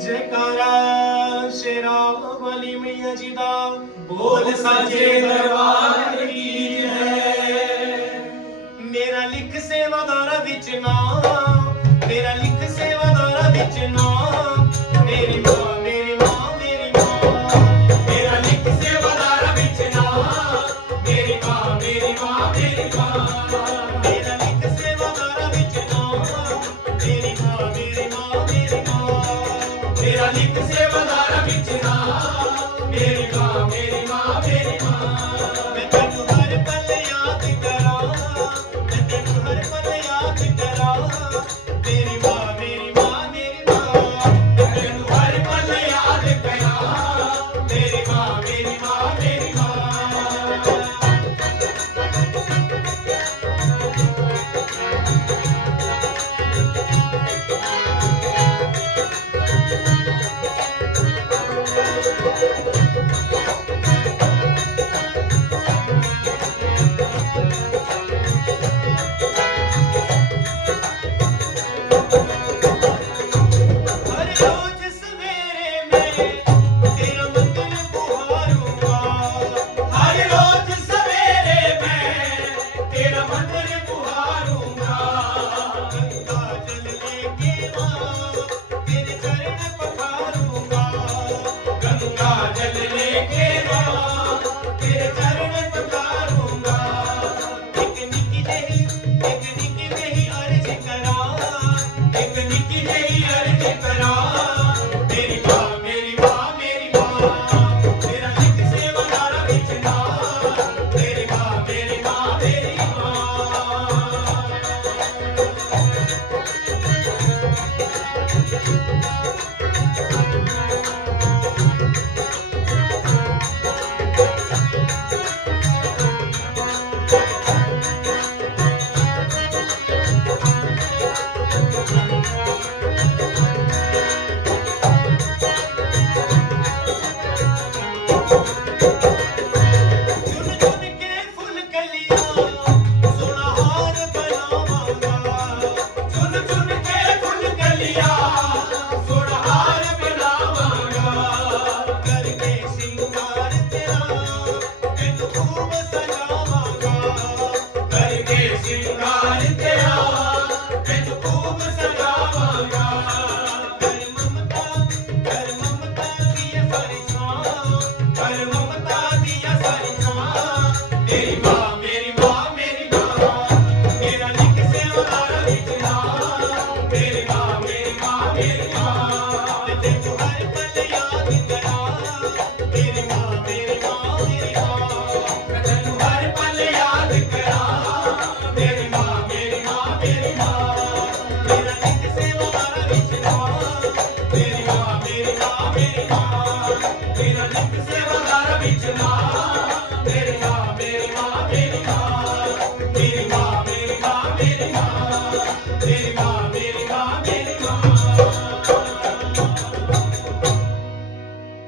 जयकारा शेरा वाली मैया जी दा बोल सच्चे दरबार की है। मेरा लिख सेवादारा विच नाम, मेरा लिख सेवादारा विच नाम, मेरी माँ मेरी माँ मेरी माँ। मेरा लिख सेवादारा विच नाम, मेरी माँ मेरी माँ मेरी माँ। मेरा लिख सेवादारा विच नाम, मेरी माँ मेरी माँ मेरी माँ। मेरा लिख सेवादारा विच नाम, मेरी माँ मेरी माँ मेरी माँ। मैं तेनू हर पल याद करां, मैं तेनू हर पल याद करां, मेरी माँ मेरी माँ मेरी माँ। मैं तेनू हर पल याद करा, मेरी माँ मेरी माँ मेरी माँ। हर रोज सवेरे मैं तेरा मंदिर पुहारूंगा, हर रोज सवेरे मैं तेरा मंदिर पुहारूंगा। गंगा जल लेके माँ तेरे चरण पखारूंगा, गंगा जल लेके माँ तेरे चरण पखारूंगा। एक निकी जेही अर्ज करा, एक निकी जेही अर्ज करा,